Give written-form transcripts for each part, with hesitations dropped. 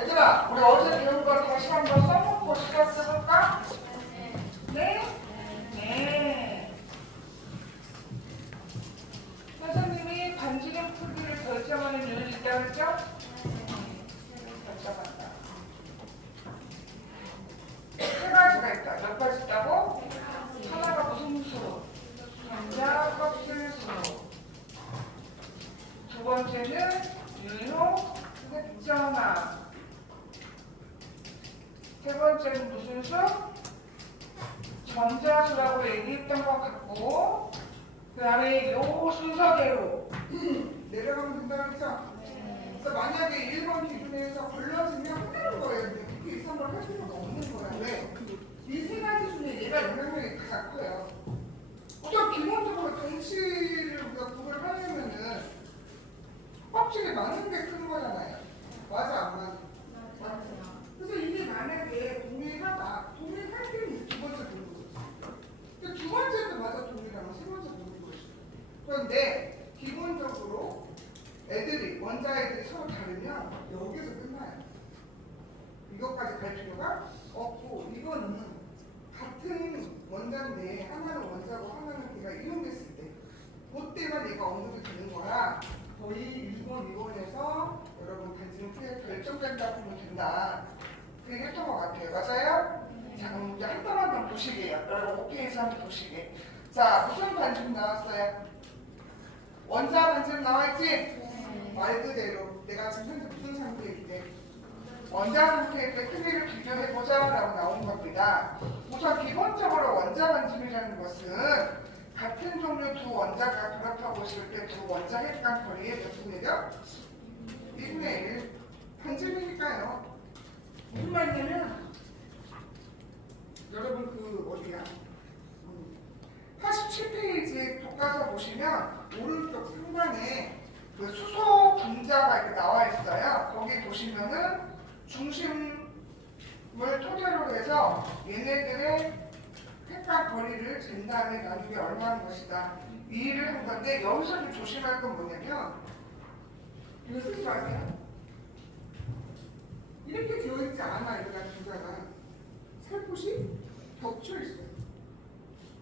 얘들아, 우리 어제 배운 거 다시 한번 써놓고 시작해볼까? 네? 네. 선생님이 반지름 크기를 결정하는 요인이 있다고 했죠? 결정한다. 세 가지가 있다. 몇 가지 있다고? 하나가 무슨 수로? 전자 껍질 수로. 두 번째는 유효 획전화. 세 번째는 무슨 수? 전자수라고 얘기했던 것 같고, 그 다음에 요 순서대로 내려가면 된다고 했죠? 그래서 만약에 1번 기준에서 걸러지면 끝나는 거예요. 이렇게 이상을 할 필요가 없는 거야. 왜? 이 세 가지 중에 얘가 영향력이 가장 커요. 우선 기본적으로 동치를 우리가 구별하려면은 껍질이 많은 게 큰 거잖아요. 맞아, 안 맞아? 맞아. 그래서 이게 만약에 동일하다. 동일할 때는 두 번째 보는 거지. 근데 두 번째도 맞아 동일하면 세 번째 보는 거지. 그런데 기본적으로 애들이 원자애들이 서로 다르면 여기서 끝나요. 이것까지 갈 필요가 없고, 이거는 같은 원자인데 하나는 원자고 하나는 걔가 이용됐을 때 그때만 얘가 언급이 되는 거라 거의 1번, 2번에서 여러분 단지는 크게 결정된다고 보면 된다. 그 얘기 했던 것 같아요. 맞아요? 자, 그럼 이제 한 번만 더 보시게요. 여러분 오케이에서 한번 보시게. 자, 무슨 반지름 나왔어요? 원자 반지름 나와있지? 말 그대로 내가 지금 현재 무슨 상태인데 원자 상태일 때 크기를 비교해보자 라고 나온 겁니다. 우선 기본적으로 원자 반지름이라는 것은 같은 종류 두 원자가 결합하고 있을 때 두 원자 핵간 거리의 몇 분의력? 1분의 1 반지름이니까요. 무슨 말이냐면 여러분 그 어디야? 87페이지 교과서 보시면 오른쪽 상단에 그 수소 분자가 이렇게 나와 있어요. 거기 보시면은 중심을 토대로 해서 얘네들의 핵과 거리를 잰 다음에 나누기 얼마인 것이다. 이 일을 한 건데 여기서 좀 조심할 건 뭐냐면 이거 쓰지 마세요. 이렇게 되어있지 않아. 이거랑 분자가 살포시 겹쳐 있어요.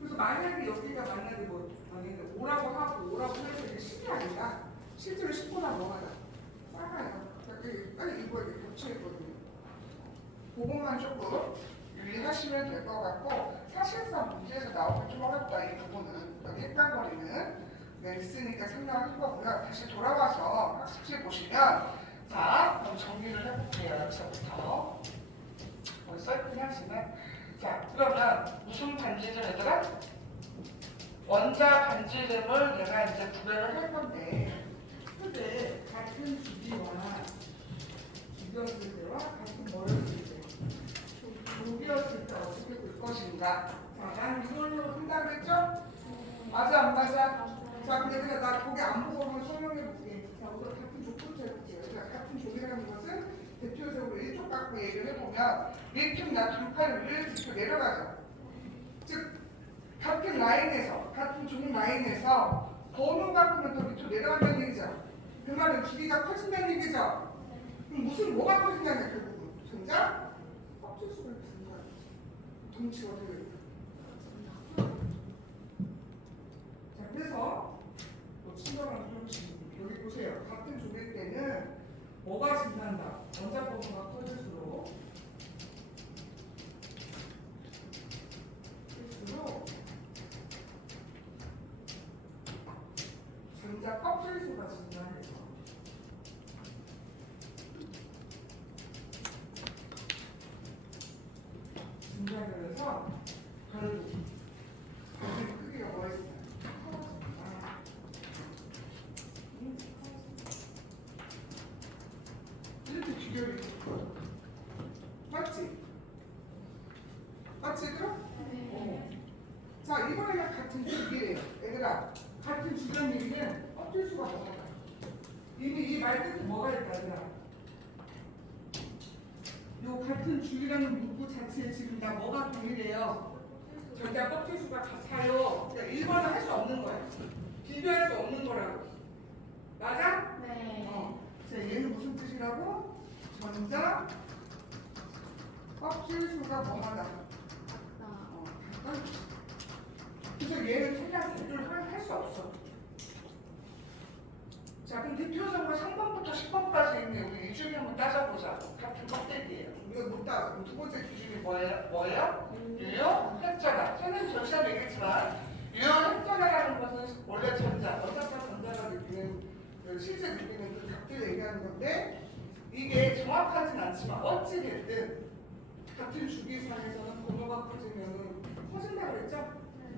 그래서 만약에 여기가 만약에 뭐 만약에 5라고 하고 5라고 해서 이게 10이 아니라 실제로 10보다 뭐하다 작아요. 그러니까 빨리 이거 이렇게 겹쳐 있거든요. 그것만 조금 유의하시면 될 것 같고, 사실상 문제에서 나오면 좀 어렵다. 이 부분은 여기 핵간거리는 있으니까 생각할 거고요. 다시 돌아와서 학습지 보시면 자, 그럼 정리를 해볼게요. 여기서부터 써있긴 하지만 자, 그러면 무슨 반지름 얘들아? 원자 반지름을 내가 이제 구별을 할 건데, 근데 같은 주기와 주기였을 때와 같은 뭐였을 때 조기였을 때 어떻게 볼 것인가? 자, 난 이걸로 한다고 했죠? 맞아 안 맞아? 자, 근데 그냥 나 거기 안 보고 한번 설명해 볼게. 자, 우선 같은 조부터 해볼게요. 그러니까 같은 조기라는 것은 대표적으로 일쪽 갖고 얘기를 해보면 리튬, 나트륨, 칼륨 이렇게 내려가죠. 즉 같은 라인에서 같은 종이 라인에서 번호 갖고는 더 밑으로 내려간다는 얘기죠. 그 말은 주기가 커진다는 얘기죠. 그럼 무슨 뭐가 커진다는 게 결국은 전자 껍질수가 있는 거야. 동치가 되어 있다. 자, 그래서 또 친절한 표현식 여기 보세요. 같은 종일 때는 뭐가 진단다? 원자 번호가 커질수록 전자 껍질수가 증가해서 증가를 해서 결국 여기 크기가 뭐였어요? 이렇게 비교를 맞지? 맞지 그럼? 네. 자, 이번에는 같은 주기래요. 얘들아, 같은 주변 얘기는 껍질수가 더하다. 이미 이 말 끝에 뭐가 있다, 얘들아? 요 같은 주기라는 문구 자체에 지금 나 뭐가 동일해요? 전자 껍질수가 같아요. 그러니까 1번은 할 수 없는 거야. 비교할 수 없는 거라고. 맞아? 네. 자, 얘는 무슨 뜻이라고? 전자 껍질 수가 뭐하다. 그래서 얘는 그냥 대조를 할 수 없어. 자, 그럼 대표적으로 3번부터 10번까지 있는 우리 이 중에 한번 따져보자. 같은 껍데기예요. 우리가 못 따. 두 번째 기준이 뭐예요? 유효 핵전화. 선생님 저 시간에 얘기했지만 유효 핵전화라는 것은 원래 전자, 원자과 전자가 느끼는 실제 느끼는 그 각도를 얘기하는 건데 이게 정확하진 않지만 어찌 됐든 같은 주기상에서는 번호가 커지면 커진다고 그랬죠?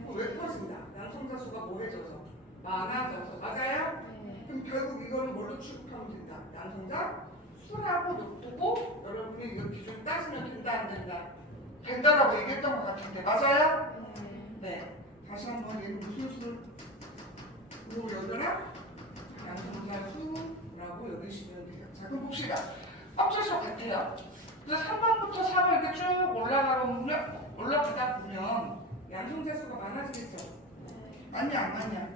왜 커진다? 양성자 수가 뭐해져서? 많아져서. 맞아요? 그럼 결국 이거는 뭘로 취급하면 된다? 양성자 수라고 놓고 여러분이 이거 기준 따지면 된다 안 된다? 된다라고 얘기했던 것 같은데 맞아요? 네. 다시 한번 얘는 무슨 수를 여기나 양성자 수라고 여기시면 돼요. 자 그럼 봅시다. 껍질수 같아요. 그래서 3번부터 4번 이렇게 쭉 올라가다 보면 양성자 수가 많아지겠죠? 맞냐 안 맞냐?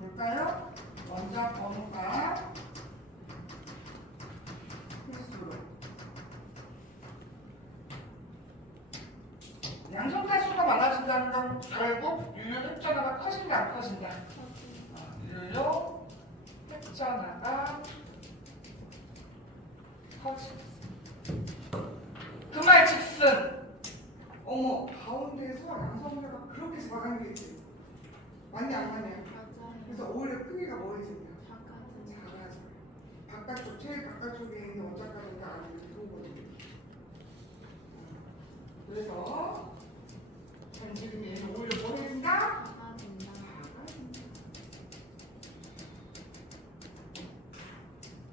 볼까요? 원자 번호가 필수로 양성자 수가 많아진다는 건 결국 유효 핵전화가 커진다 안 커진다? 유효 핵전화가 커진다. 그 말 즉슨 어머 가운데에서 양성자가 그렇게 작아지겠지. 맞냐 안 맞냐? 그래서 오히려 크기가 뭐해진다? 작아져. 바깥쪽 제일 바깥쪽에 있는 원자과정가 안에 들어오거든요. 그래서 전지름이 오히려 뭐해진다? 작아진다.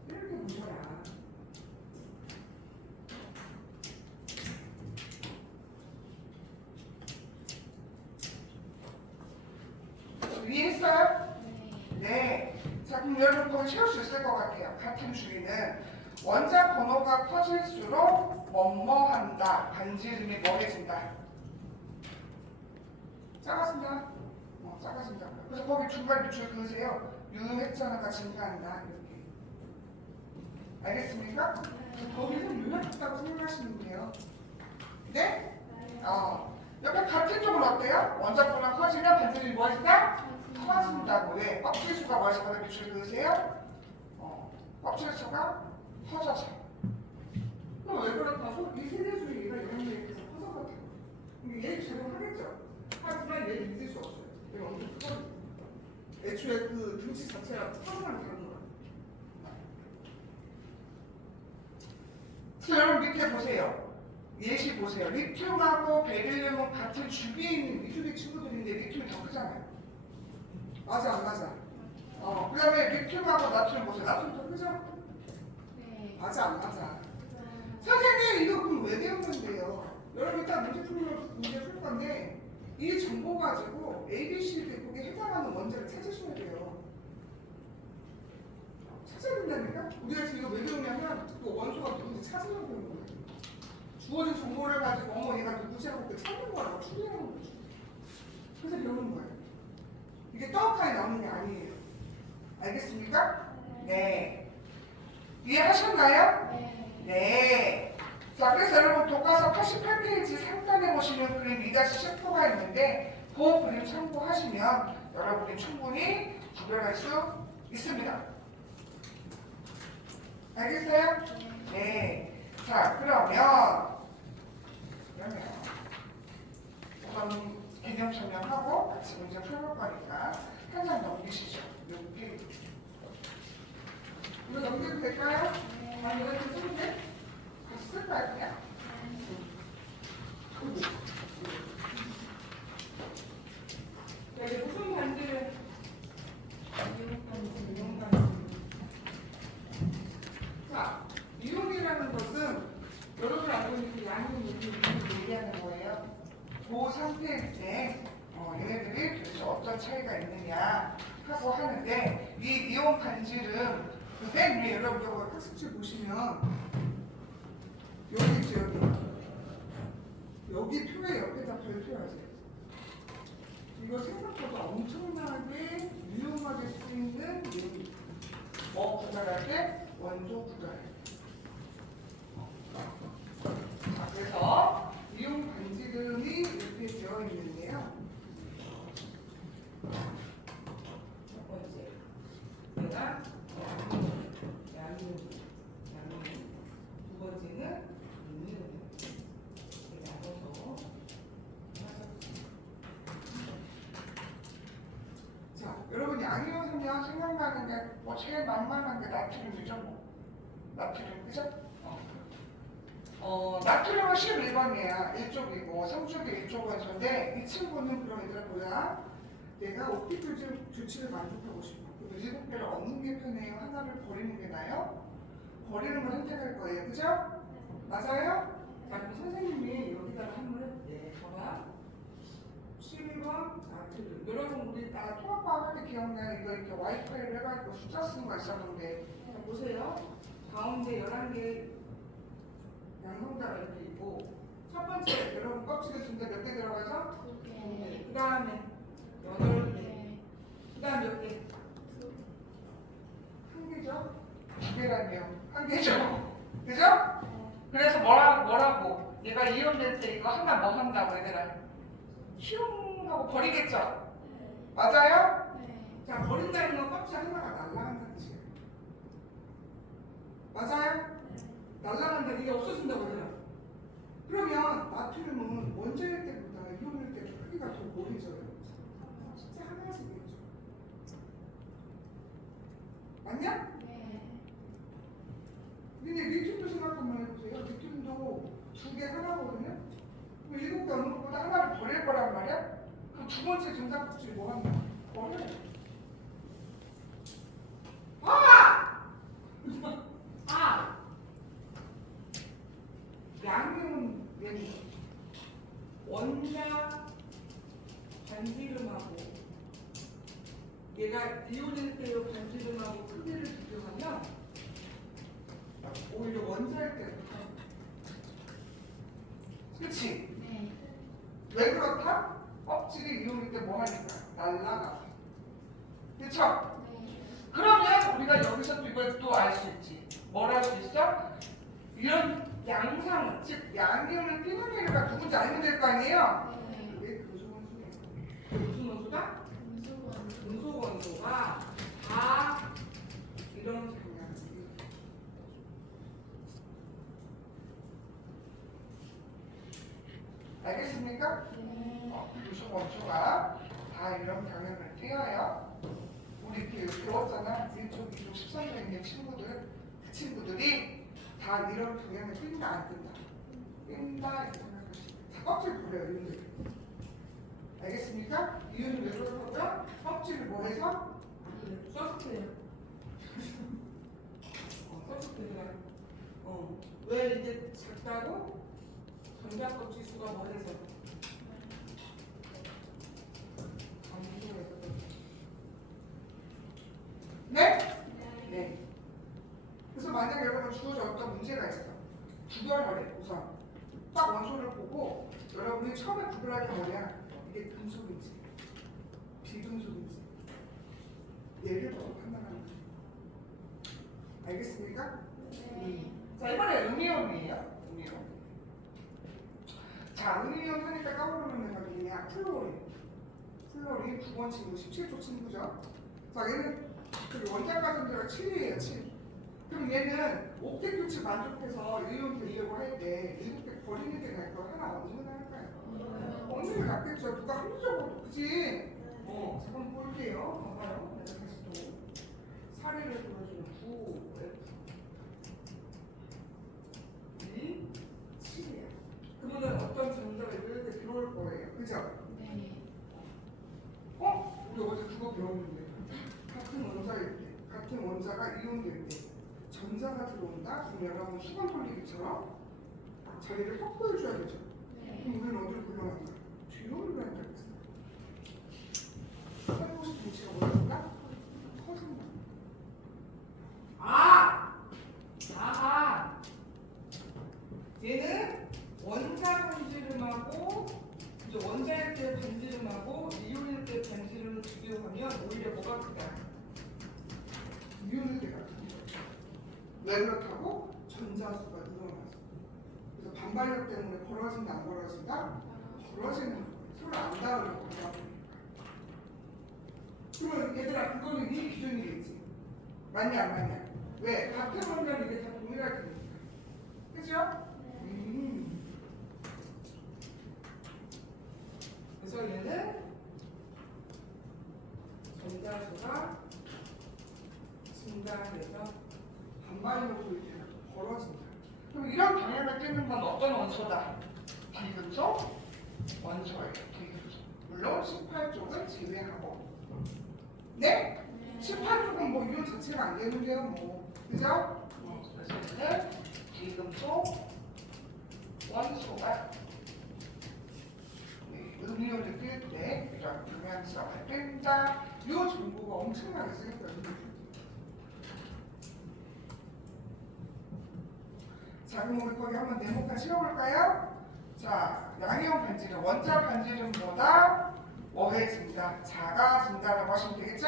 이렇게 보셔라. 이해했어요? 네. 자, 그럼 여러분 거기 채울 수 있을 것 같아요. 같은 주기는 원자 번호가 커질수록 뭐뭐한다. 반지름이 뭐해진다. 작아진다. 작아진다. 그래서 거기 중간 밑줄 그으세요. 유핵전화가 증가한다. 이렇게. 알겠습니까? 거기는 유핵했다고 생각하시면 돼요. 네? 옆에 같은 쪽은 어때요? 원자 번호가 커지면 반지름이 뭐해진다? 커진다고. 왜? 껍질 수가 뭐해서 밑줄 그으세요? 껍질 수가 커져서. 그럼 왜 그럴까? 이 세대수에 얘가 영향력이 있어서 커져서 얘 적용하겠죠? 하지만 얘를 믿을 수 없어요. 얘가 엄청 크거든요. 애초에 그 등치 자체가 커져만 다른 거야. 자, 여러분 밑에 보세요. 예시 보세요. 리튬하고 베릴륨은 같은 주기에 있는 미주기 친구들인데 리튬이 더 크잖아요. 맞아 안 맞아? 그 다음에 리튬하고 나트륨 보세요. 나트륨 더 크죠? 네. 맞아 안 맞아? 선생님 이거 그럼 왜 배웠는데요? 여러분 이따 문제 풀 건데 이 정보 가지고 ABC 대국에 해당하는 원자를 찾으셔야 돼요. 찾아야 된다니까? 우리가 지금 이거 왜 배우냐면 그 원소가 누군지 찾으려고 배우는 거예요. 주어진 정보를 가지고 어머 얘가 누구지 하고 그 찾는 거라고 추리하는 거죠. 그래서 배우는 거예요. 이게 떡하니 나오는 게 아니에요. 알겠습니까? 네. 이해하셨나요? 네. 자, 그래서 여러분 교과서 88페이지 상단에 보시면 그림 2-10호가 있는데 그 그림 참고하시면 여러분이 충분히 구별할 수 있습니다. 알겠어요? 네. 자, 그러면 우선 개념 설명하고 같이 문제 풀볼 거니까 한 장 넘기시죠. 여기. 이거 넘겨도 될까요? 이거 좀 쓰는데? 같이 쓸까요, 그냥? 자, 이제 무슨 반지를? 이용 반지. 자, 이용이라는 것은 여러분 알고 있는 그 양은 이용을 얘기하는 거예요. 그 상태일 때 얘네들이 도대체 어떤 차이가 있느냐 하고 하는데 이 이온 반지름 그 맨 위에 여러분 학습지 보시면 여기 있죠. 여기 표에 옆에다 별표하세요. 이거 생각보다 엄청나게 유용하게 쓰이는 뭐 구별할 때 원소 구별. 나트륨이죠 뭐. 나트륨 그죠? 나트륨은 11번이야. 1쪽이고 3쪽이 1쪽 원소인데 이 친구는 그럼 얘들아 뭐야? 내가 옵틱 규칙을 만족하고 싶어. 그럼 7개를 얻는 게 편해요? 하나를 버리는 게 나아요? 버리는 걸 선택할 거예요. 그죠? 맞아요? 자 그럼 선생님이 여기다가 한번 해볼게. 봐봐. 12번 나트륨. 여러분 우리 나 통합과학 할 때 기억나? 이거 이렇게 와이파이를 해가지고 숫자 쓰는 거 있었는데 자, 보세요. 가운데 11개 양성자가 이렇게 있고 첫 번째 여러분 껍질에 준데 몇 개 들어가죠? 2개. 그 다음에 8개. 그 다음 몇 개? 한 개죠? 2개라며. 한 개죠? 그죠? 그래서 뭐라고? 얘가 이온될 때 이거 하나 뭐 한다고 얘들아? 슝 하고 버리겠죠? 맞아요? 자 버린다는 건 껍질 하나가 날아간다는 뜻이에요. 맞아요? 날아간다 이게 없어진다고 해요. 그러면 나트륨은 원자일 때보다 이온일 때 크기가 더 보이져요. 진짜 하나씩이겠죠. 맞냐? 근데 리튬도 생각 한번 해보세요. 리튬도 2개 하나거든요. 그럼 7개 어느 것보다 하나를 버릴 거란 말이야? 그럼 두 번째 증상껍질이 뭐 하냐? 버려요. 양이온 얘는 원자 반지름하고 얘가 이온일 때의 반지름하고 크기를 비교하면 오히려 원자일 때부터 그치? 왜 그렇다? 껍질이 이온일 때 뭐 하니까? 날라가. 그쵸? 그러면 우리가 여기서 이걸 또 알 수 있지. 뭘 알 수 있어? 이런 양상, 즉 양이온을 띄는 애가 누군지 알면 될 거 아니에요? 왜 금속원소예요? 무슨 원소다? 금속원소가 다 이런 경향이 알겠습니까? 금속원소가 다 이런 경향을 띄어요. 우리 이렇게 배웠잖아. 1쪽, 2쪽, 13쪽에 있는 친구들, 그 친구들이 다 이런 경향을 띈다, 안 뜬다? 뛴다, 이렇게 생각하시면 다 껍질 버려요, 이윤들. 알겠습니까? 이윤은 왜 그렇다고요? 껍질을 뭐 해서? 써줄게요. 써줄게요. 왜 이제 작다고? 전자껍질 수가 뭐 해서? 네? 네. 그래서 만약에 여러분 주어져 어떤 문제가 있어. 구별하래 우선. 딱 원소를 보고 여러분이 처음에 구별할 게 뭐냐? 이게 금속인지 비금속인지 얘를 보고 판단하는 거예요. 알겠습니까? 자 이번에 음이온이에요. 음이온. 자 음이온 하니까 까먹으면 내가 누구냐? 플로린. 플로린 9번 친구 17조 친구죠. 자 얘는 그 원자 가전제가 7이에요 7. 그럼 얘는 옥텟 규칙 만족해서 이온 되려고 할 때 7개 버리는 게 나을까요? 하나 얻는 게 나을까요? 얻는 게 낫겠죠. 누가 합리적으로 그지? 잠깐 볼게요. 봐봐요. 내가 다시 또 사례를 보여주는 9 2 7이야. 그러면 어떤 전자가 이렇게 들어올 거예요. 그죠? 우리 어제 그거 배웠는데 같은 원자일 때, 같은 원자가 이온될 때 전자가 들어온다? 그럼 여러분 수건 돌리기처럼 자리를 확보해줘야겠죠. 그럼 우리는 어디로 불러간다? 뒤로 간다겠어. 살고 싶은 위치가 뭐였을까? 커진다. 얘는 원자 반지름하고 이제 원자일 때 반지름하고 이온일 때 반지름을 비교하면 오히려 뭐가 크다? 이온일 때가 크다. 왜 그렇다고? 전자수가 늘어나서. 그래서 반발력 때문에 벌어진다 안 벌어진다? 벌어지는 거예요. 서로 안 닿으려고 하다 보니까. 그러면 얘들아 그거는 네 기준이겠지. 맞냐 안 맞냐? 왜? 같은 원자는 이게 다 동일할 테니까. 그죠? 그래서 얘는 전자수가 증가해서 이런 방향을 띄는 건 어떤 원소다? 비금속 원소예요. 비금속. 물론 18쪽은 제외하고. 네? 18쪽은 뭐 이론 자체가 안 되는데요, 뭐. 그죠? 그래서 얘는 비금속 원소가 음료를 낄 때 이런 방향성을 뺀다. 이 정보가 엄청나게 쓰였거든요. 자, 그럼 우리 거기 한번 네모칸 씌워볼까요? 자, 양이온 반지름, 원자 반지름보다 뭐해진다? 작아진다라고 하시면 되겠죠?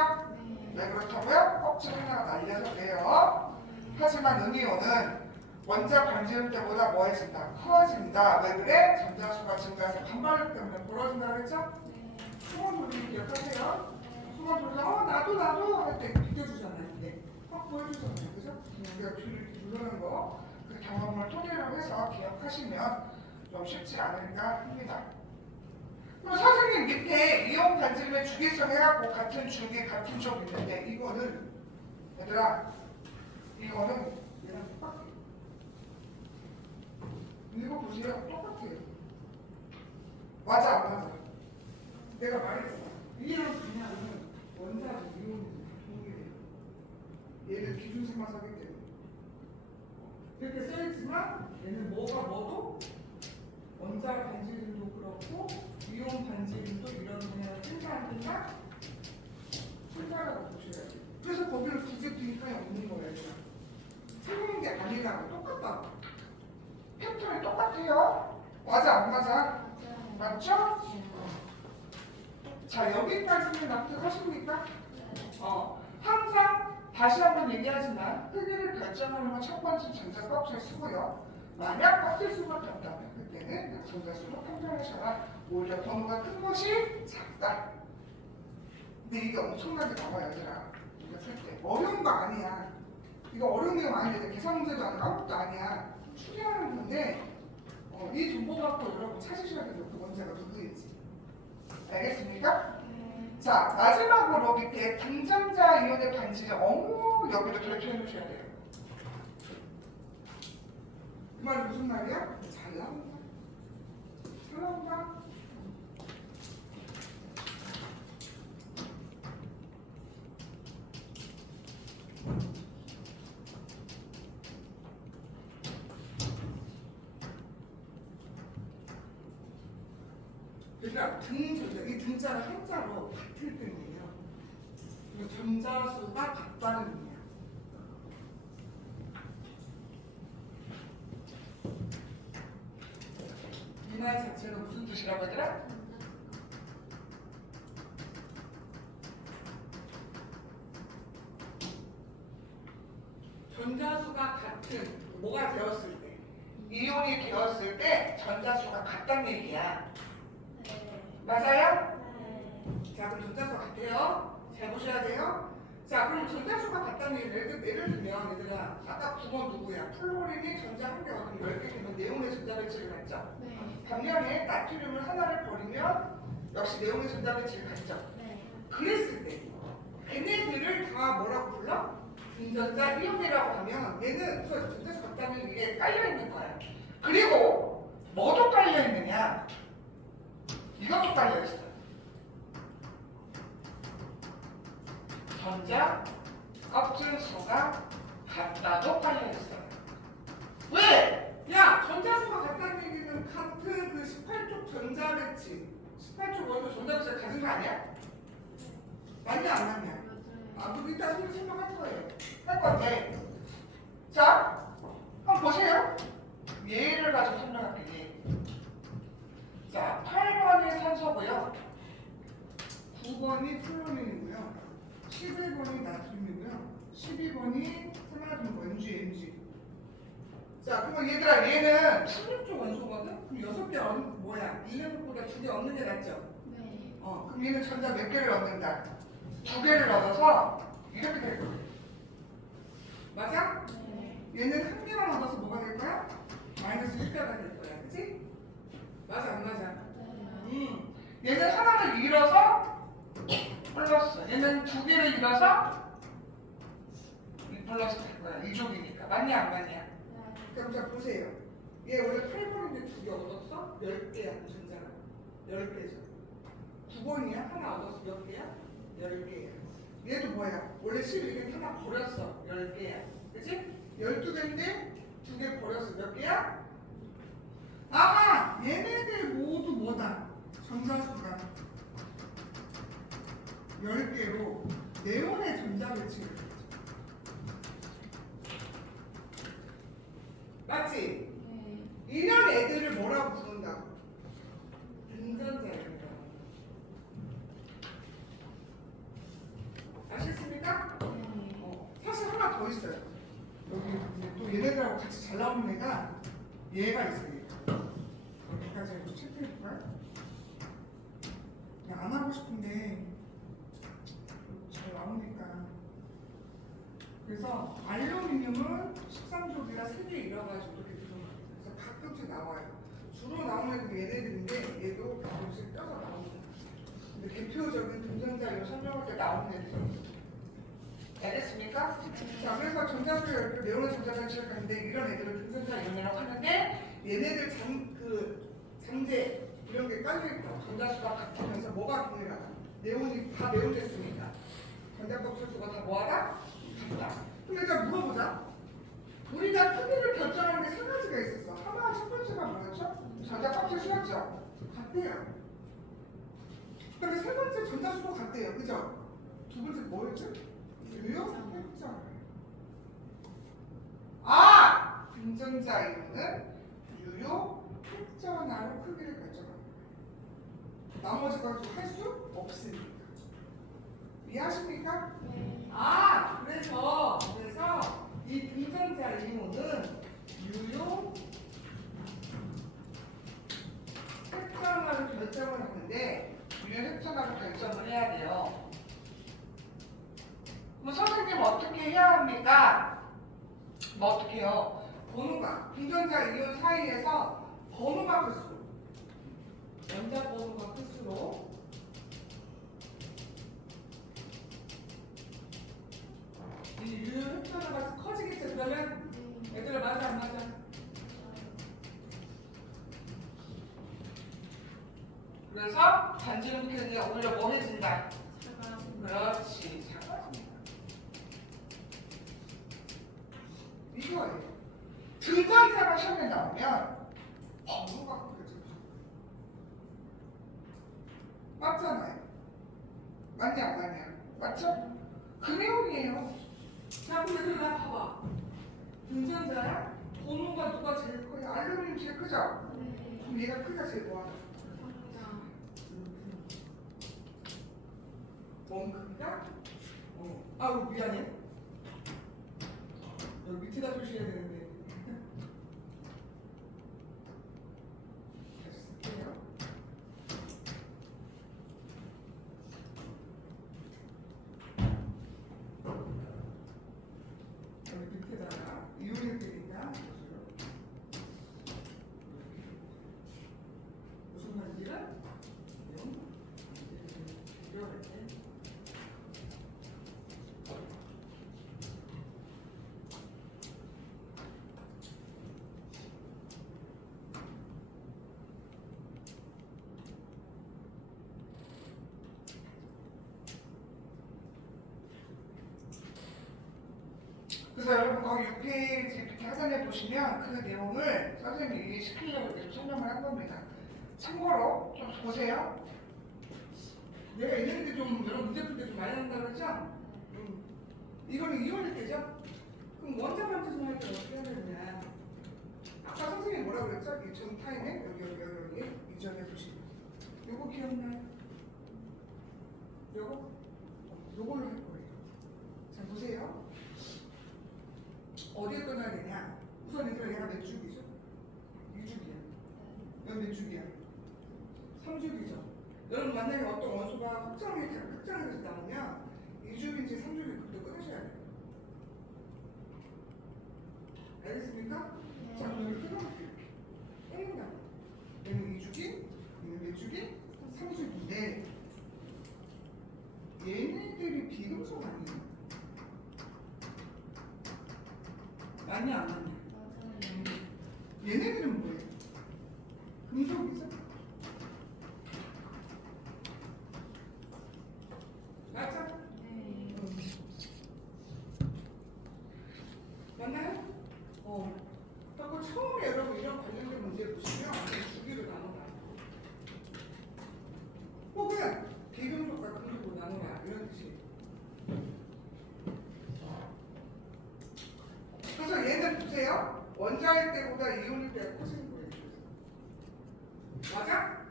왜 그렇다고요? 껍질 하나가 날려서 그래요. 하지만 음이온은 원자 반지름 때보다 뭐해진다? 커진다. 왜 그래? 전자수가 증가해서 반발력 때문에 벌어진다고 했죠? 소원 돌리기 기억하세요? 소원 돌려서 나도 할 때 비켜주잖아요. 이게 확 보여주잖아요. 그죠? 우리가 뒤를 이렇게 누르는 거 그 경험을 토대로 해서 기억하시면 좀 쉽지 않을까 합니다. 그럼 선생님 밑에 이온 반지름의 주기성 해갖고 같은 주기 같은 쪽 있는데 이거는 얘들아 이거는 얘랑 똑같아요. 읽어보세요. 똑같아요. 맞아 안 맞아? 내가 말했어. 이랑 그냥은 원자적 이온이 동일해요. 얘는 기준생화사기 때문에 이렇게 써있지만 얘는 뭐도 원자 반지름도 그렇고 이온 반지름도 이런 방향을 뜬다 안 뜬다? 뜬다라고 보셔야 돼요. 그래서 거기를 굳이 뒷판이 없는 거예요. 새로운 게 아니라고 똑같다. 패턴이 똑같아요. 맞아 안 맞아? 맞죠? 자 여기까지는 납득하십니까? 항상 다시 한번 얘기하지만 크기를 결정하는 건 첫 번째 전자 껍질 수고요. 만약 껍질 수가 같다면 그때는 전자수로 판단하셔라. 오히려 번호가 큰 것이 작다. 근데 이게 엄청나게 나와요, 얘들아. 이거 쓸 때. 어려운 거 아니야. 이거 어려운 내용 아닌데 계산 문제도 아니고 아무것도 아니야. 추리하는 건데 이 정보 갖고 여러분 찾으셔야 돼요. 그 원자가 누구인지. 알겠습니까? 자, 마지막으로 밑에 등전자 이온의 반지를 여기로 결정해 놓으셔야 돼요. 그 말이 무슨 말이야? 잘 나온다. 잘 나온다. 그러니까 등전자, 이 등자는 한자로 같을 때문이에요. 그리고 전자수가 같다는 의미야. 이 말 자체가 무슨 뜻이라고 하더라? 전자수가 같은 뭐가 되었을 때 이온이 되었을 때 전자수가 같다는 얘기야. 맞아요? 자, 그럼 전자수가 같아요. 잘 보셔야 돼요. 자, 그럼 전자수가 같다는 얘기를 예를 들면 얘들아 아까 9번 누구야? 플로린이 전자 한 개 얻으면 10개 되면 네온의 전자 배치를 갖죠? 반면에 나트륨을 하나를 버리면 역시 네온의 전자 배치를 갖죠? 그랬을 때 얘네들을 다 뭐라고 불러? 등전자 이온이라고 하면 얘는 전자수 같다는 이게 깔려있는 거야. 그리고 뭐도 깔려있느냐? 이것도 깔려있어요. 전자 껍질수가 같다도 깔려있어요. 왜? 야, 전자수가 같다는 얘기는 같은 그 18쪽 전자 배치 18쪽 원소 전자 배치를 가진 거 아니야? 맞냐 안 맞냐? 그럼 이따 선생님 설명할 거예요. 할 건데 자, 한번 보세요. 얘를 가지고 설명할게요. 자, 8번이 산소고요. 9번이 플로린이고요. 11번이 나트륨이고요. 12번이 산화금 MG. 자, 그럼 얘들아 얘는 16조 원소거든? 그럼 6개 뭐야? 1년보다 2개 얻는 게 낫죠? 네. 그럼 얘는 전자 몇 개를 얻는다? 2개를 얻어서 이렇게 될 거예요. 맞아? 네. 얘는 한 개만 얻어서 뭐가 될 거야? 마이너스 1가가 될 거야. 그치? 맞아 안 맞아? 얘는 하나를 잃어서 플러스, 얘는 2개를 잃어서 이 플러스 될 거야. 이족이니까. 맞냐 안 맞냐? 그러니까 자 보세요. 얘 원래 8번인데 2개 얻었어? 10개야 전자가. 10개죠. 9번이야? 하나 얻었어. 몇 개야? 10개야. 얘도 뭐야? 원래 11개 하나 버렸어. 10개야. 그치? 12개인데 2개 버렸어. 몇 개야? 아마 얘네들 모두 뭐다? 전자수가 10개로 네온의 전자 배치를 했죠. 맞지? 이런 애들을 뭐라고 부른다고? 분전자입니다. 아셨습니까? 사실 하나 더 있어요. 여기 또 얘네들하고 같이 잘 나오는 애가 얘가 있어요. 여기까지 좀 체크해볼까요? 그냥 안 하고 싶은데 잘 나오니까. 그래서 알루미늄은 13족이라 3개 잃어가지고 이렇게 들어가요. 그래서 가끔씩 나와요. 주로 나오는 애들이 얘네들인데 얘도 가끔씩 껴서 나옵니다. 근데 대표적인 분전자로 설명할 때 나오는 애들이 알겠습니까? 자, 그래서 전자수를 이렇게 네온의 전자배치를 하는데 이런 애들을 분전자 이온이라고 하는데 얘네들 장제 이런 게 깔려있고 전자수가 같으면서 뭐가 동일하다? 네온이 다 네온 됐으니까 전자껍질수가 다 뭐하다? 같다. 그럼 일단 물어보자. 우리가 크기를 결정하는 게 세 가지가 있었어. 하나 첫 번째가 뭐였죠? 전자껍질 수였죠? 같대요. 그다음에 세 번째 전자수도 같대요. 그죠? 두 번째 뭐였죠? 유효 핵전. 아! 분전자 이온은 유효 핵전하로 크기를 결정합니다. 나머지 것도 할 수 없으니까. 이해하십니까? 네. 아! 그래서 이 분전자 이온은 유효 핵전하로 결정을 하는데 유효 핵전하로 결정을 해야 돼요. 그럼 선생님 어떻게 해야 합니까? 뭐 어떻게 해요? 번호가 분전자 이온 사이에서 번호가 클수록 연자 번호가 클수록 이 유효 핵전화가 커지겠죠. 그러면 얘들아 맞아 안 맞아? 그래서 반지름표에 오히려 뭐 해진다? 그렇지, 작아집니다. 이거예요. 등전자가 시험에 나오면 번호가 그려져. 맞잖아요. 맞냐 안 맞냐? 맞죠? 그 내용이에요. 자, 그럼 얘들아 봐봐. 등전자야? 번호가 누가 제일 커요? 알루미늄 제일 크죠? 그럼 얘가 크기가 제일 뭐하나? 원 크기가? 아우 미안해. 여기 밑에다 표시해야 되는데. 다시 쓸게요. 여기 밑에다가 이온일 때니까 무슨 반지를? 이렇게 그래서 여러분 거기 6페이지 이렇게 하단에 보시면 그 내용을 선생님이 이해시키려고 이렇게 설명을 한 겁니다. 참고로 좀 보세요. 내가 이랬는데 좀 여러분 문제 풀 때 좀 많이 한다고 했죠? 이거는 이온일 때죠? 그럼 원자 반지름 할 때 어떻게 해야 되느냐? 아까 선생님이 뭐라고 그랬죠? 이 전 타임에 여기 이전에 보시면 요거 기억나요? 요걸로 할 거예요. 자 보세요. 어디에 끊어야 되냐? 우선 얘가 몇 줄기죠? 2줄기야. 여기 몇 줄기야? 3줄기죠. 여러분 만약에 어떤 원소가 확장해서 나오면 2줄인지 3줄인지 그때 끊으셔야 돼요. 알겠습니까? 자 그럼 여기 끊어볼게요. 이렇게 끊는다. 얘는 2줄기, 얘는 몇 줄기? 3줄기인데 얘네들이 비금속 아니에요? 맞냐 안 맞냐? 맞아요. 얘네들은 뭐예요? 금속이죠? 맞아? 네. 맞나요? 그리고 처음에 여러분 이런 관련된 문제 보시면 두 개로 나눠봐요. 혹은 비금속과 금속으로 나눠봐요. 이런 뜻이에요. 그래서 얘는 보세요. 원자일 때보다 이온일 때가 커지는 거예요. 맞아?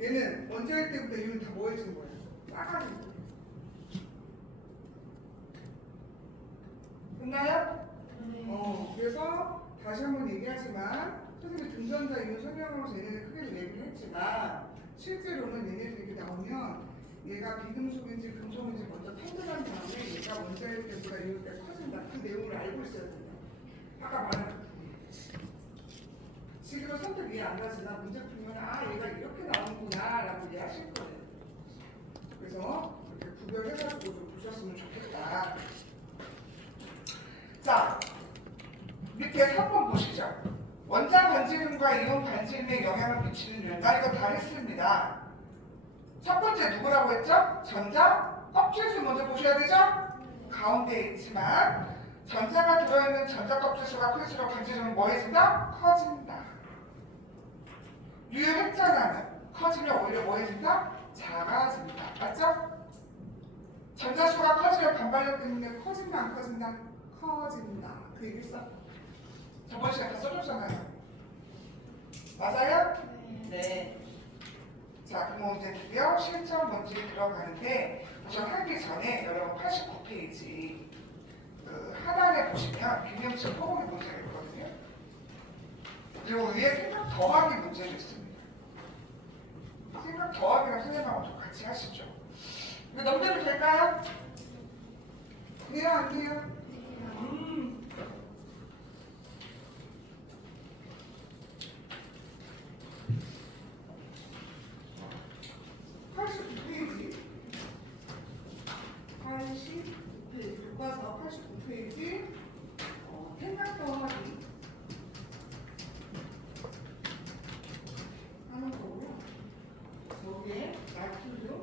얘는 원자일 때보다 이온이 다 뭐해지는 거예요? 작아지는 거예요. 됐나요? 그래서 다시 한번 얘기하지만 선생님이 등전자 이온 설명하면서 얘네들 크게 얘기를 했지만 실제로는 얘네들이 이렇게 나오면 얘가 비금속인지 금속인지 먼저 판단한 다음에 얘가 원자일 때보다 이온 때가 커진다. 그 내용을 알고 있어야 돼요. 아까 말한 지금은 선택 이해 안 가지만 문제 풀면 아 얘가 이렇게 나오는구나 라고 이해하실 거예요. 그래서 이렇게 구별해가지고 좀 보셨으면 좋겠다. 자, 밑에 3번 보시죠. 원자 반지름과 이온 반지름에 영향을 미치는 유형과 이거 다 했습니다. 첫 번째 누구라고 했죠? 전자 껍질수 먼저 보셔야 되죠? 가운데에 있지만 전자가 들어있는 전자 껍질수가 클수록 반지름은 뭐해진다? 커진다. 유효했잖아요. 커지면 오히려 뭐해진다? 작아진다. 맞죠? 전자수가 커지면 반발력 때문에 커진다 안 커진다? 커진다. 그 얘기 했어? 저번 시간에 써줬잖아요. 맞아요? 네. 자, 그럼 이제 드디어 실전 문제 들어가는데 우선 하기 전에 여러분 89페이지 그 하단에 보시면 균형식 포복의 문제가 있거든요. 그리고 위에 생각 더하기 문제도 있습니다. 생각 더하기랑 선생님하고 좀 같이 하시죠. 이거 넘겨도 될까요? 돼요? 안 돼요? 89페이지. 89페이지. 교과서 89페이지. 생각 더하기 하는 거고요. 여기에 나트륨,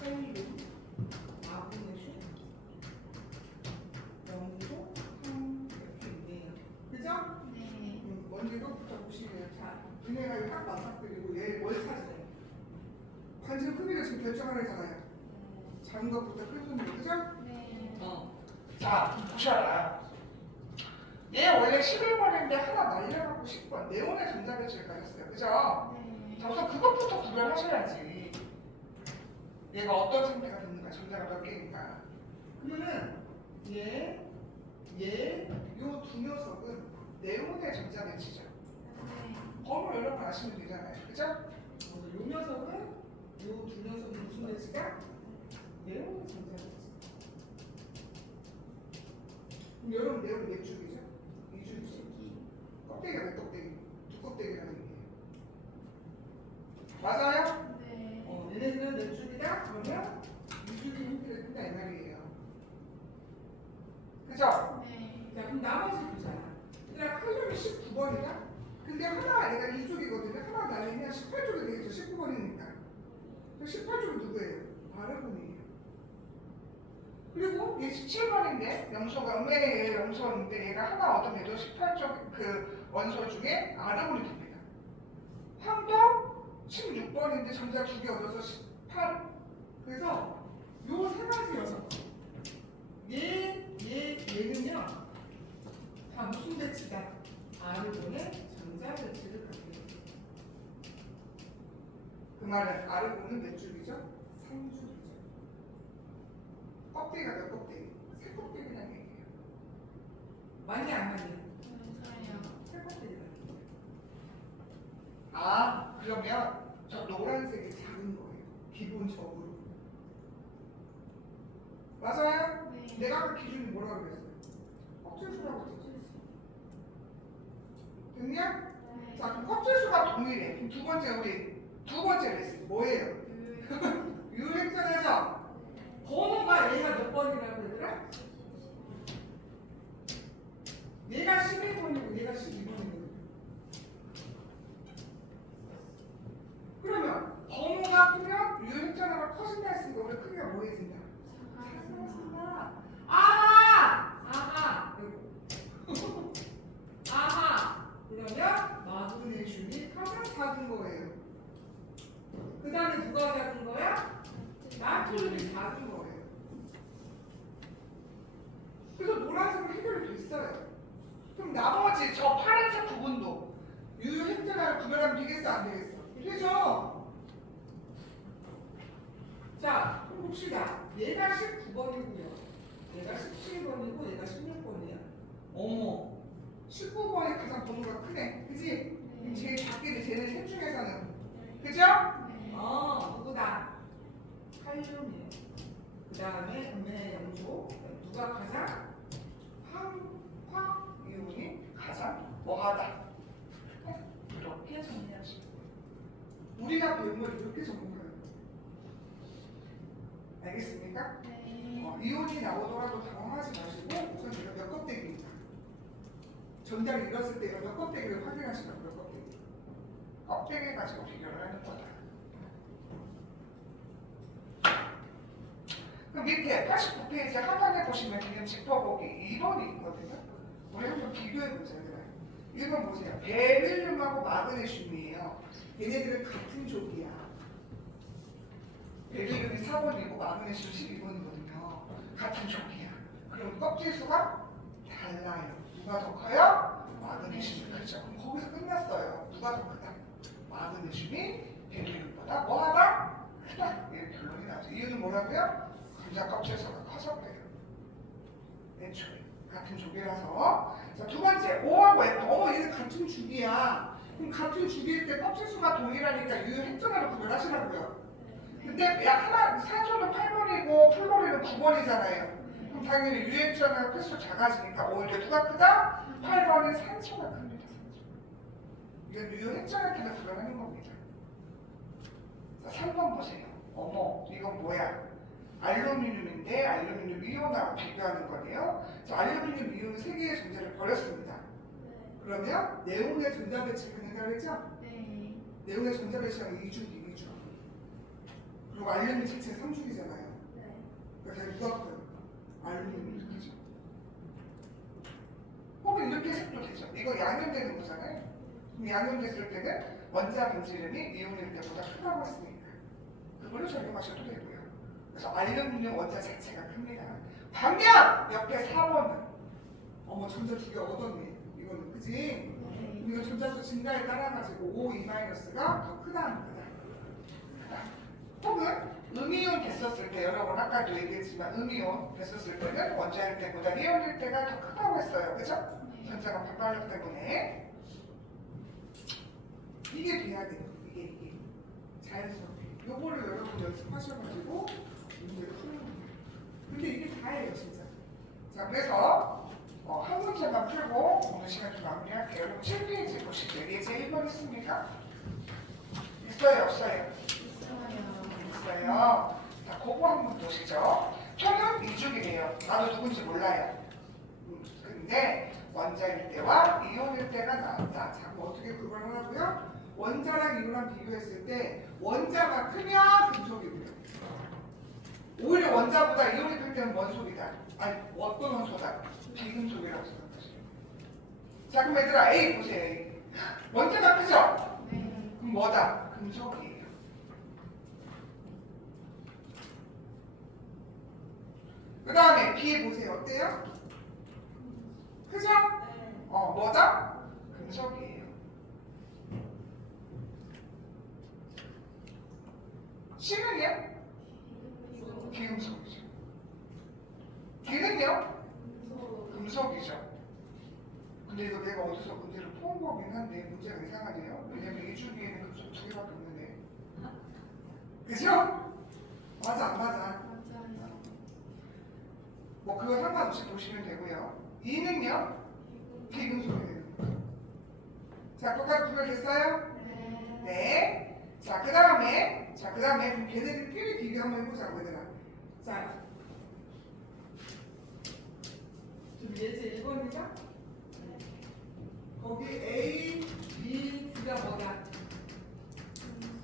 칼륨, 마그네슘, 염소, 황 이렇게 있네요. 그죠? 네. 먼저 이것부터 보시면 자, 얘네가 이거 딱 맞닥뜨리고 얘 뭘 찾아요? 관심 크기를 지금 결정하려잖아요. 작은 것부터 큰 손으로, 그죠? 네. 자, 보셔라. 얘 원래 11번인데 하나 날려갖고 10번. 네온의 전자배치를 가졌어요. 그죠? 네. 자, 우선 그것부터 구별하셔야지. 얘가 어떤 상태가 됐는가, 전자가 몇 개인가. 그러면은 요 두 녀석은 네온의 전자배치죠. 네. 번호 여러분 아시면 되잖아요. 그죠? 요 녀석은, 요 두 녀석은 무슨 배치가? 네온의 전자배치. 그럼 여러분 네온 몇 줄이죠? 2줄이죠. 껍데기가 몇 껍데기? 두 껍데기라는 얘기예요. 맞아요? 네. 얘네들은 몇 줄이다? 그러면 2줄이 형태를 띈다 이 말이에요. 그죠? 네. 자, 그럼 나머지 보잖아. 얘들아, 칼륨이 19번이다? 근데 하나, 얘가 2쪽이거든요. 하나 날리면 18쪽이 되겠죠. 19번이니까. 18쪽이 누구예요? 아르곤이에요. 그리고 얘 17번인데, 염소가, 음의 염소인데, 얘가 하나 얻어내도 18쪽 그 원소 중에 아르곤이 됩니다. 황도 16번인데, 전자 2개 얻어서 18. 그래서 요 세 가지 녀석. 얘는요, 다 무슨 배치다? 아르곤의 전자 배치를 갖게 됩니다. 그 말은 아르곤은 몇 줄이죠? 3줄이죠. 껍데기가 몇 껍데기? 세 껍데기라는 얘기예요. 맞니 안 맞니? 맞아요. 세 껍데기라는 얘기예요. 아, 그러면 저 노란색이 작은 거예요. 기본적으로. 맞아요? 네. 내가 아까 기준이 뭐라고 그랬어요? 껍질수라고 했지. 됐냐? 네. 자, 그럼 껍질수가 동일해. 그럼 두 번째 레슨 뭐예요? 유행성에서 번호가 얘가 몇 번이라고 그러더라? 얘가 11번이고 얘가 12번이고 되겠어 안 되겠어? 되죠? 자, 그럼 봅시다. 얘가 19번이고요. 얘가 17번이고 얘가 16번이야. 어머, 19번이 가장 번호가 크네. 그지? 그럼 제일 작게 쟤네 셋 중에서는. 그죠? 누구다? 칼륨이에요. 그 다음에 음의 염소. 누가 가장? 황이온이 가장 뭐하다. 이렇게 정리하시고 우리가 배운 걸 이렇게 적용해요. 알겠습니까? 이온이 나오더라도 당황하지 마시고 우선 이거 몇 껍데기입니다. 전자를 잃었을 때 몇 껍데기를 확인하시면 몇 껍데기. 껍데기 가지고 비교를 하는 거다. 그럼 밑에 89페이지 하단에 보시면 지금 짚어보기 2번이 있거든요. 우리 한번 비교해보자. 1번 보세요. 베릴륨하고 마그네슘이에요. 얘네들은 같은 족이야. 베릴륨이 4번이고 마그네슘 12번이거든요. 같은 족이야. 그럼 껍질 수가 달라요. 누가 더 커요? 마그네슘이 크죠. 그럼 거기서 끝났어요. 누가 더 크다? 마그네슘이 베릴륨보다 뭐하다? 크다. 이게 결론이 나죠. 이유는 뭐라고요? 감자 껍질수가 커서 그래요. 애초에 같은 족이라서. 자, 두 번째, O하고 F. 얘는 같은 죽이야. 그럼 같은 죽일 때 껍질수가 동일하니까 유효했잖아요. 구별하시라고요. 근데 산소는 8번이고 플로리는 9번이잖아요. 그럼 당연히 유효했잖아요. 횟수 작아지니까 오히려 누가 크다? 8번이 산소가 큽니다. 산소. 이건 유효했잖아요. 때문에 구별하는 겁니다. 자, 3번 보세요. 이건 뭐야? 알루미늄인데 알루미늄 이온하고 비교하는 거네요. 자, 알루미늄 이온 3개의 존재를 버렸습니다. 그러면 네온의 전자 배치가 된다고 네. 네온의 전자 배치가 2주. 그리고 알루미늄 자체는 3주기잖아요. 그러니까 누가 커요? 알루미늄이 크죠. 혹은 이렇게 해석도 되죠. 이거 양면되는 거잖아요. 그럼 양면됐을 때는 원자 분지름이 이온일 때보다 크다고 했으니까 그걸로 적용하셔도 되고요. 그래서 알루미늄 원자 자체가 큽니다. 반면 옆에 4번은 전자 2개 얻었네. 이거는 그지? 이거 전자수 증가에 따라가지고 O2-가 더 크다는 거다. 혹은 음이온 됐었을 때 여러분 아까도 얘기했지만 음이온 됐었을 때는 원자일 때보다 이온일 때가 더 크다고 했어요. 그죠? 전자가 반발력 때문에 이게 돼야 돼요. 이게 자연스럽게. 요거를 여러분 연습하셔가지고 문제를 푸는 겁니다. 근데 이게 다예요, 진짜. 자, 그래서 한 문제만 풀고 오늘 시간 좀 마무리할게요. 여러분 7페이지 보시죠. 예제 1번 있습니까? 있어요, 없어요? 있어요. 자, 그거 한번 보시죠. 표는 이중이래요. 나도 누군지 몰라요. 근데 원자일 때와 이온일 때가 나왔다. 자, 그럼 어떻게 구별하라고요? 원자랑 이온랑 비교했을 때 원자가 크면 금속이고요. 오히려 원자보다 이온이 클 때는 원소이다. 아니, 어떤 원소다? 비금속이라고 생각하시면. 자, 그럼 얘들아 A 보세요. A. 원자가 크죠? 그럼 뭐다? 금속이에요. 그 다음에 B 보세요. 어때요? 크죠? 뭐다? 금속이에요. C는요? 비금속이죠. D는요? 금속이죠. 근데 이거 내가 어디서 문제를 푸은 거긴 한데 문제가 이상하네요. 왜냐면 이 주기에는 금속 2개밖에 없는데. 그죠? 맞아 안 맞아? 뭐 그거 상관없이 보시면 되고요. 2는요? 비금속이 되는 거예요. 자, 거기까지 구별됐어요? 네. 자, 그 다음에 그럼 걔네들 끼리 비교 한번 해보자고 얘들아. 자, 지금 예제 1번이죠? 거기 A, B, D가 뭐다?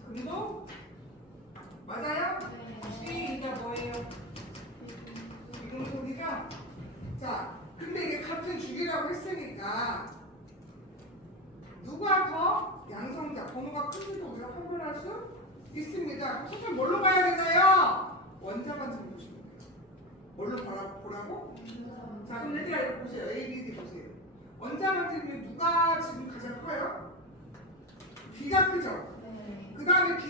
금속? 맞아요? C가 뭐예요? 비금속이죠? 자, 근데 이게 같은 주기라고 했으니까 누가 더 양성자, 번호가 큰지 우리가 판별할 수 있습니다. 선생님 뭘로 봐야 되나요? 원자만 좀 보시면 돼요. 뭘로 보라고? 자, 그럼 얘들아 이거 보세요. A, B, D 보세요. 원자만 지금 누가 지금 가장 커요? D가 크죠?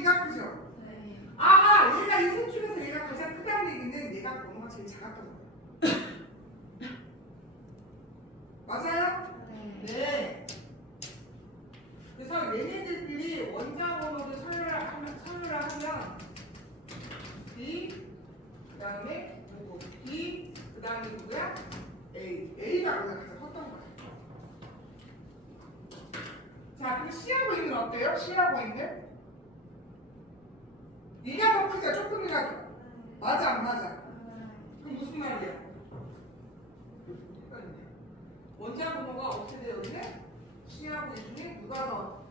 얘가 크죠? 네. 아, 얘가 이 셋 중에서 얘가 가장 크다는 얘기는 얘가 번호가 제일 작았던 거예요. 맞아요? 네. 네. 그래서 얘네들끼리 원자 번호를 서류를 하면 B, 그 다음에 누구? B, 그 다음에 누구야? A. A가 그냥 가장 컸던 거예요. 자, 그럼 C하고 있는 어때요? C하고 있는? 이가 더 크죠? 조금이라도. 맞아, 안 맞아? 그럼 무슨 말이야? 원자 번호가 어떻게 되어 있네? C하고 있는 누가 더?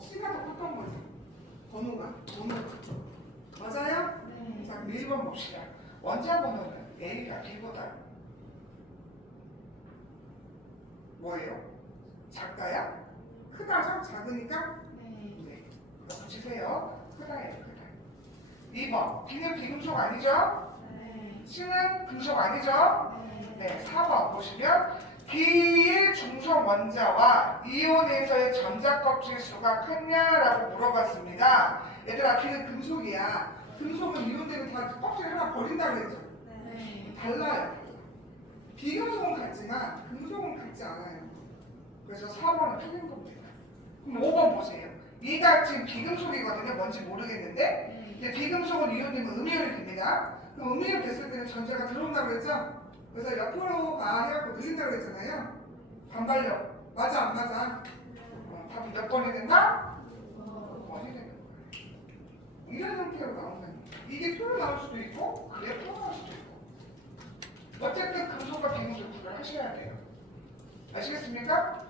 C가 더 컸던 거지. 번호가. 맞아요? 네. 자, 그럼 1번 봅시다. 원자 번호는 A가 B보다 뭐예요? 작다야? 크다죠? 작으니까? 네. 네. 붙이세요. 크다예요, 크다. 2번. B는 비금속 아니죠? 네. C는 금속 아니죠? 네. 네. 4번 보시면 B의 중성 원자와 이온에서의 전자 껍질 수가 크냐라고 물어봤습니다. 얘들아, B는 금속이야. 금속은 이온되면 다 껍질 하나 버린다고 그랬죠? 네. 달라요. 비금속은 같지만 금속은 같지 않아요. 그래서 4번은 틀린 겁니다. 그럼 5번 보세요. 얘가 지금 비금속이거든요. 뭔지 모르겠는데. 네. 근데 비금속은 이온되면 음이온이 됩니다. 그럼 음이온 됐을 때는 전자가 들어온다고 그랬죠? 그래서 옆으로 해갖고 늘린다고 그랬잖아요. 반발력. 맞아, 안 맞아? 답이 몇 번이 된다? 5번이 되는 거예요. 이런 형태로 나온다는 거예요. 이게 표로 나올 수도 있고, 그게 표로 나올 수도 있고. 어쨌든 금속과 비금속 구별 하셔야 돼요. 아시겠습니까?